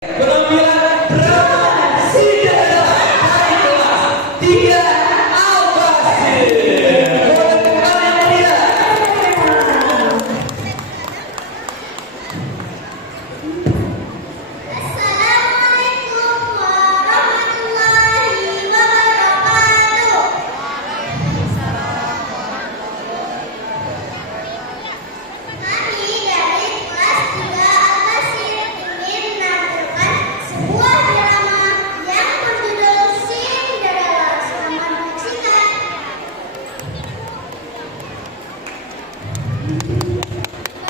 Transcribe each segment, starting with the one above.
Penampilan drama Cinderella dari kelas 3 Al-Basir. Assalamualaikum warahmatullahi wabarakatuh. Kami dari kelas 3 Al-Basir ingin menampilkan sebuah drama yang berjudul Cinderella. Selamat menyaksikan.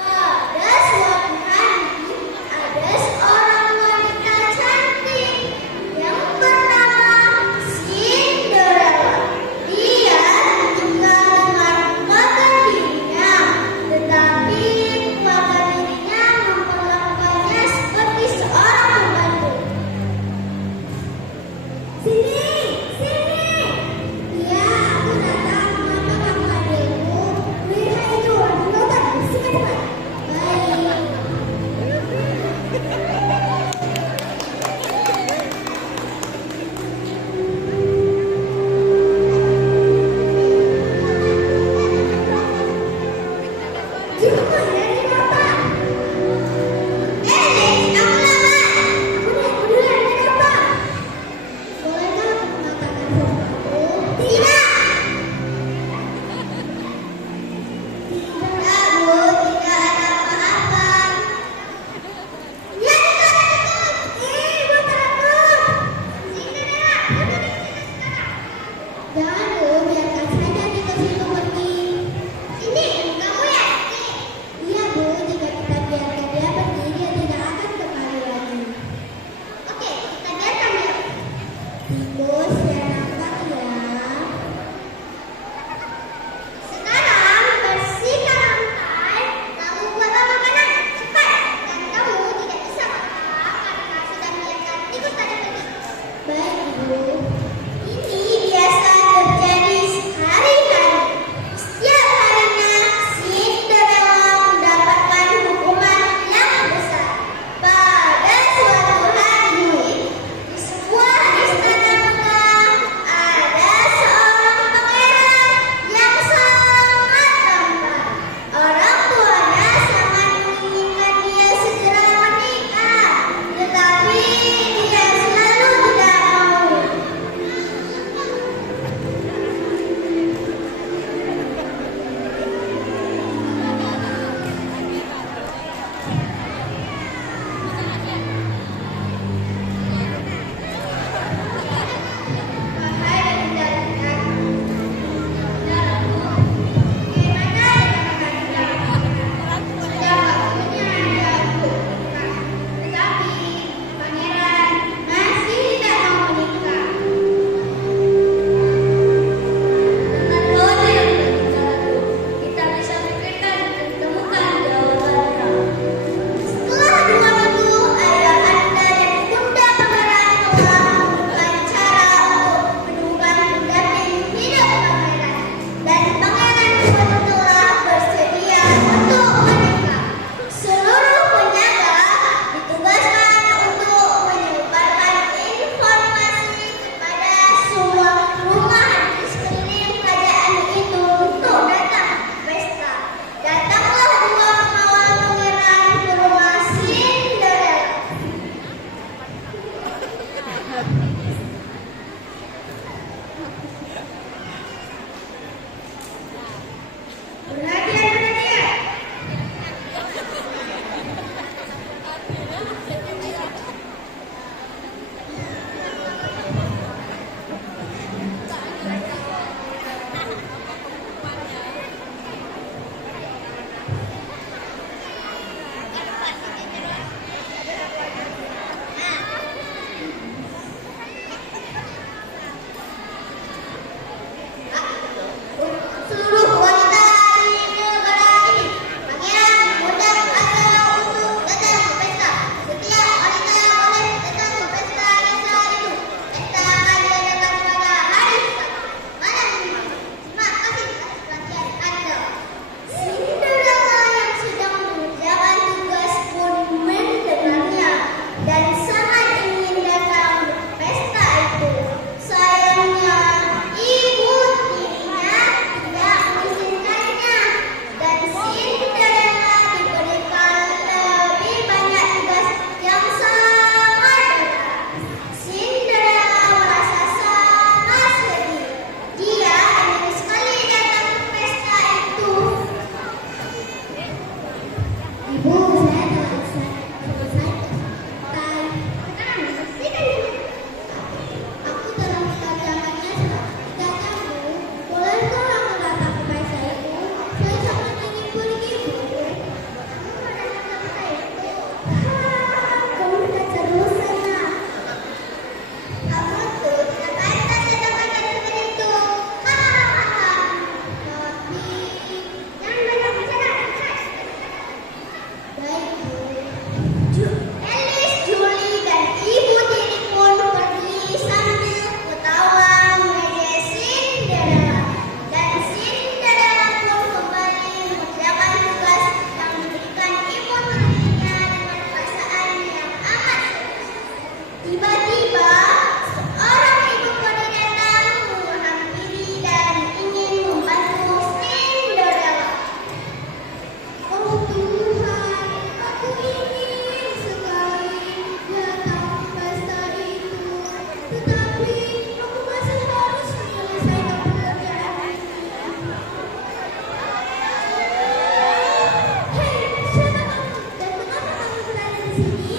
Pada suatu hari, ada seorang wanita cantik yang bernama Cinderella. Dia tinggal dengan keluarga dirinya, tetapi keluarga dirinya memperlakukannya seperti seorang pembantu. Sini, sini. Ya, aku datang mengantarkan adikmu. Lihat itu, dimakan. Cepat-cepat. Baik. Cepat dari bapak. Alex, aku lama. Aku duluan dari bapak. Bolehkah aku mengatakan sesuatu? Tidak. Tidak, Bu. Tidak ada apa-apa. Ya, dekat. Ibu takut. Cinderella, duduk di situ sekarang. Jangan, Bu. Biarkan saja kita situ pergi. Ini, kamu yakin? Iya, Bu. Jika kita biarkan dia pergi, dia tidak akan kembali lagi. Oke, kita biarkan dia. Tikus ya nampak ya. Sekarang bersihkan lantai, lalu buatlah makanan. Cepat, dan kamu tidak bisa makan karena sudah melihat tikus tadi pergi. Baik, Ibu. Ini biasa terjadi sehari-hari. Setiap harinya Cinderella mendapatkan hukuman yang besar. Pada suatu hari, di sebuah istana megah, ada seorang pangeran yang sangat tampan. Orang tuanya sangat menginginkan dia segera menikah, tetapi dia selalu tidak mau. Wahai bidadari, saudaraku, bagaimana dengan kalian? Sudah waktunya dia untuk menikah, tetapi pangeran masih tidak mau menikah. Dengan logik saudaraku, kita bisa pikirkan dan temukan jawabannya. Setelah 2 minggu, ayah anda dan bunda pangeran telah menemukan cara untuk menemukan pendamping hidup pangeran. Dan pangeran pun telah bersedia untuk menikah. Seluruh penjaga ditugaskan untuk menyebarkan informasi kepada semua rumah di sekeliling kerajaan itu untuk datang ke pesta. Datanglah 2 pengawal pangeran ke rumah Cinderella. Perhatian, perhatian. Tiba-tiba, seorang ibu poni datang menghampiri dan ingin membantu Cinderella. Oh Tuhan, aku ingin sekali datang ke pesta itu, tetapi aku masih harus menyelesaikan pekerjaan ini. Hei, siapa kamu? Dan mengapa kamu berada di sini?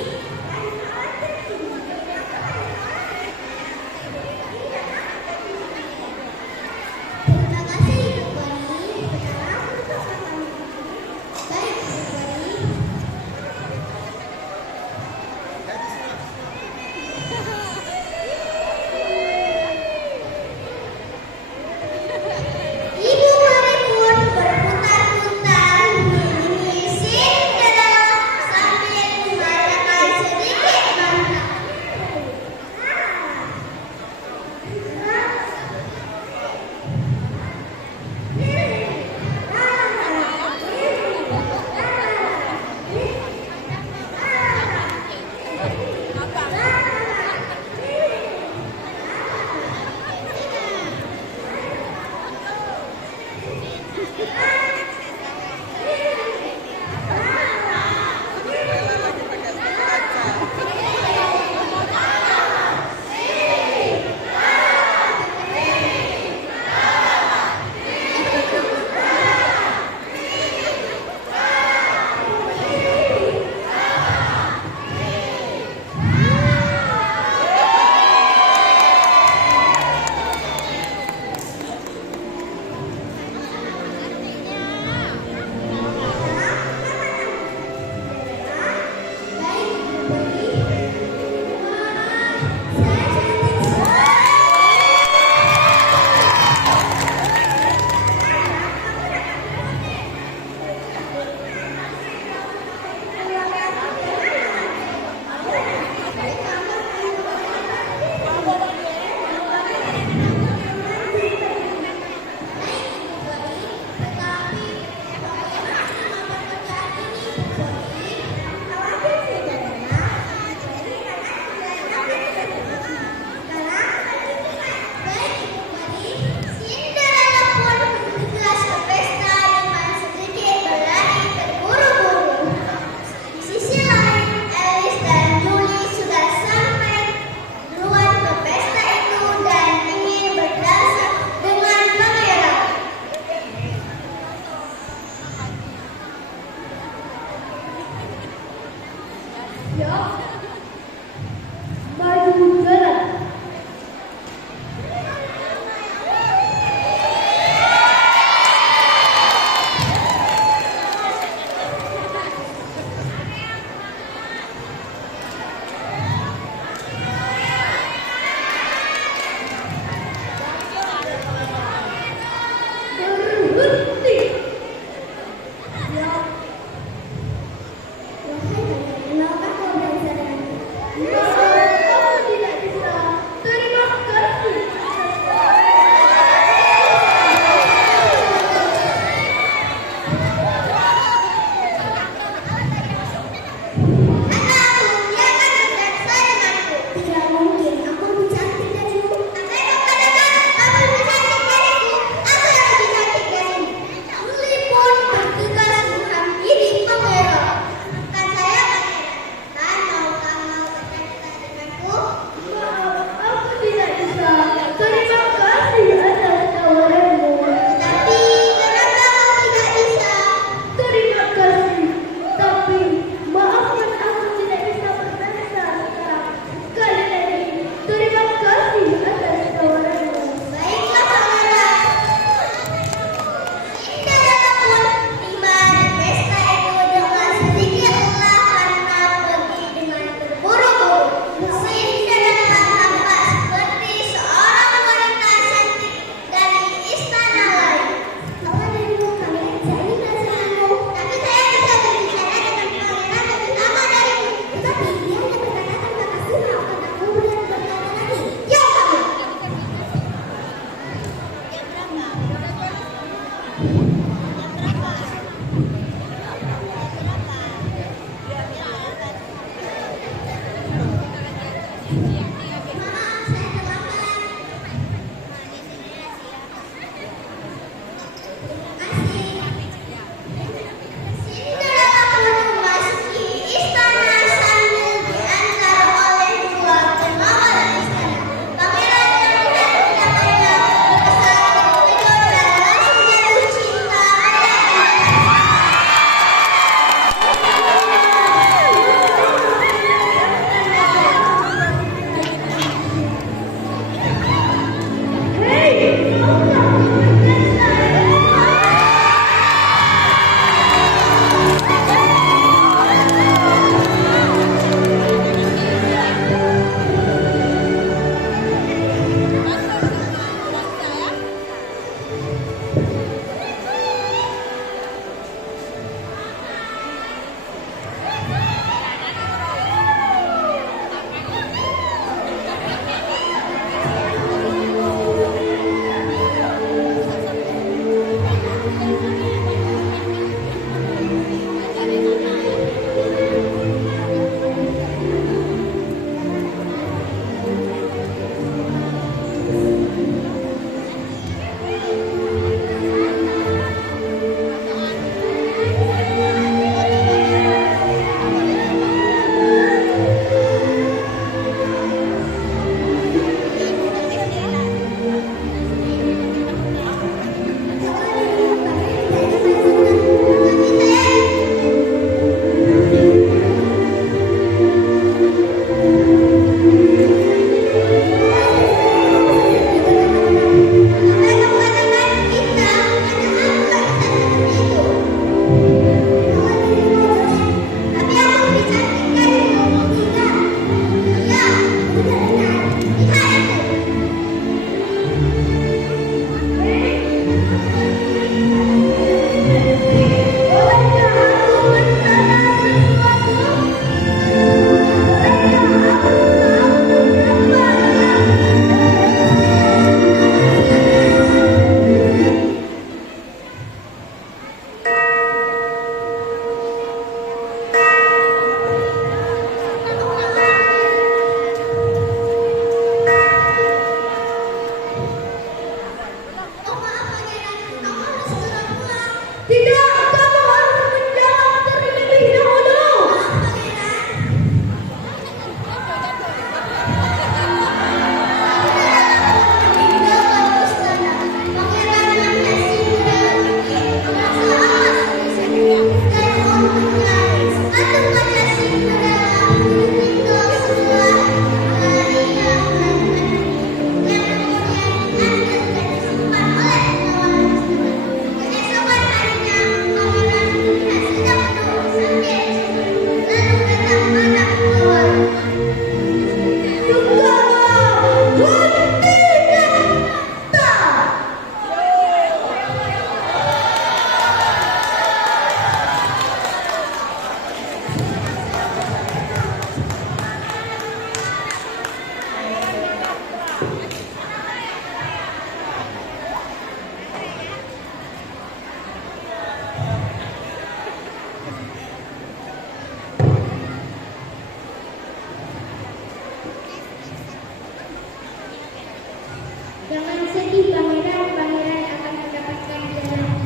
Jangan sedih pangeran, pangeran akan mendapatkan jalan.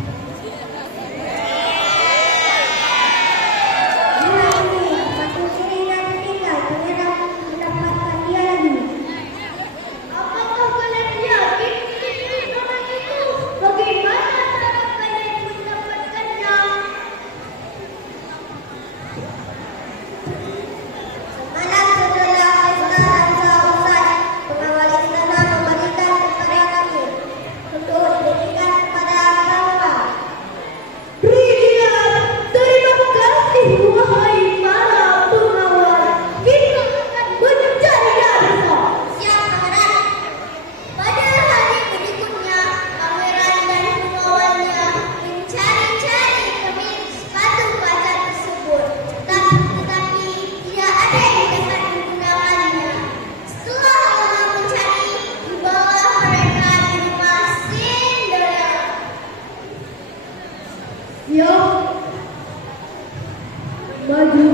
Apakah kalian yakin ini orang itu? Bagaimana cara kalian mendapatkannya? Semalam setelah pesta selesai, pengawal istana memberikan kepada kami untuk diberikan kepada Rawa. Berilah, terima kasih wahai para pengawal. Kita akan mencarinya besok. Siap, pangeran. Pada hari berikutnya, pangeran dan pengawalnya mencari-cari pemilik sepatu kaca tersebut, tetapi tidak ada yang dapat menggunakannya. Setelah lama mencari, dibawa mereka di rumah Cinderella. Ya, maju.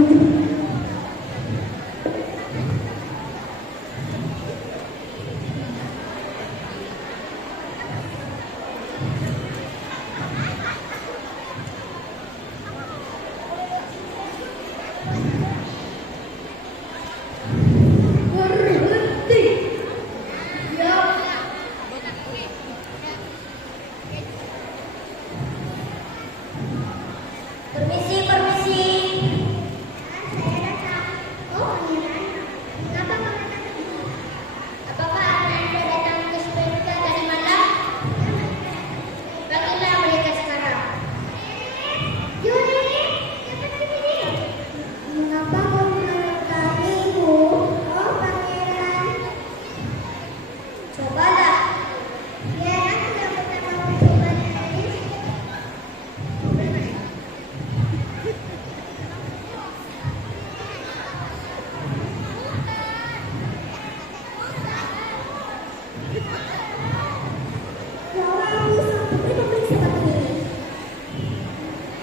Berhenti. Ya. Permisi, permisi. Saya datang. Oh, pangeran. Kenapa pangeran datang? Apakah Anda datang ke sepeda tadi malam? Panggillah mereka sekarang. Yuni, cepat sini. Mengapa kau menolong kami, Bu? Oh, pangeran. Cobalah. Biar aku yang pertama mencobanya.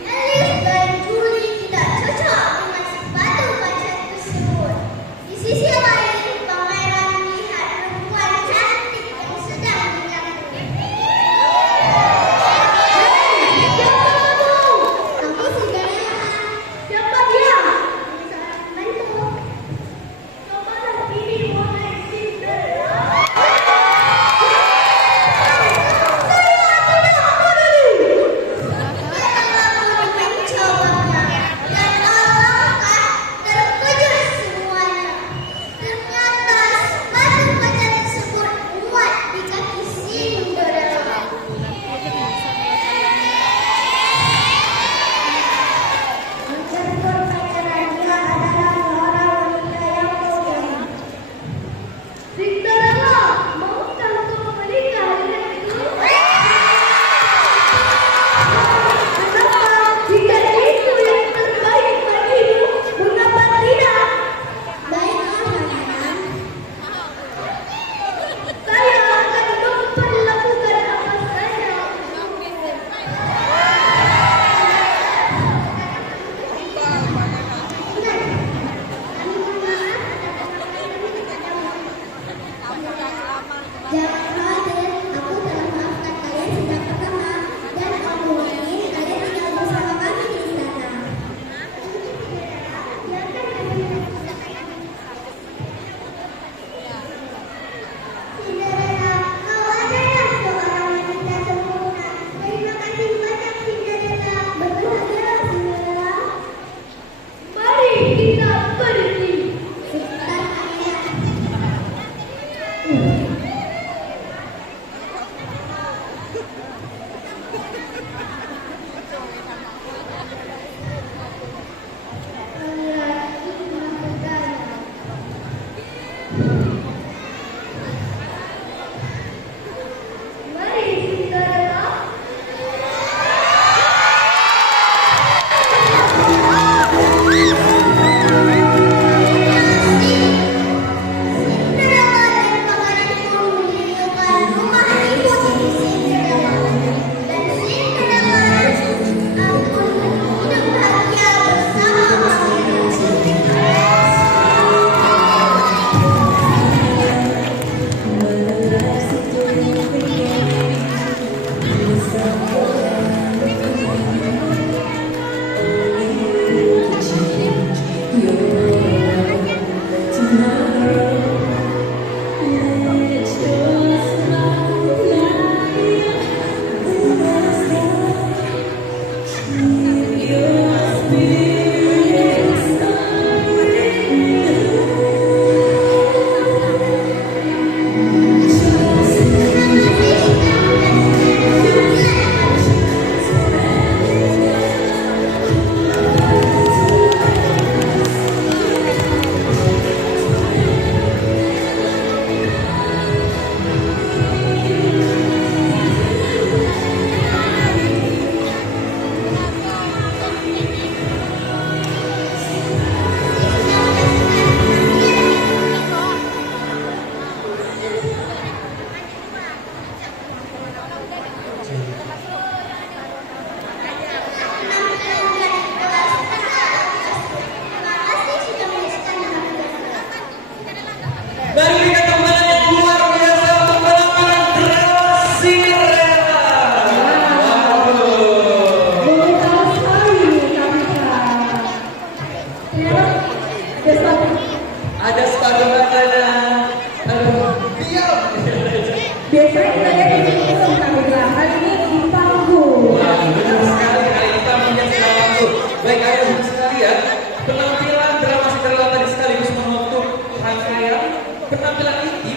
Alice dan Julie tidak cocok dengan sepatu kaca tersebut. Di sisi lain, pangeran melihat perempuan cantik yang sedang menyambut. Siapa kamu? Aku Cinderella. Siapa dia? Seorang pembantu. Cobalah pilih wahai Cinderella. Mencobanya dan alangkah terkejut semuanya. Ternyata sepatu kaca tersebut muat di kaki Cinderella. Menurut pangeran, dia adalah seorang wanita yang muda. Cinderella, maukah kau menikah denganku? Kenapa? Jika itu yang terbaik bagimu, mengapa tidak? Baiklah, pangeran. Saya akan memperlakukan apa saja untukmu. Jangan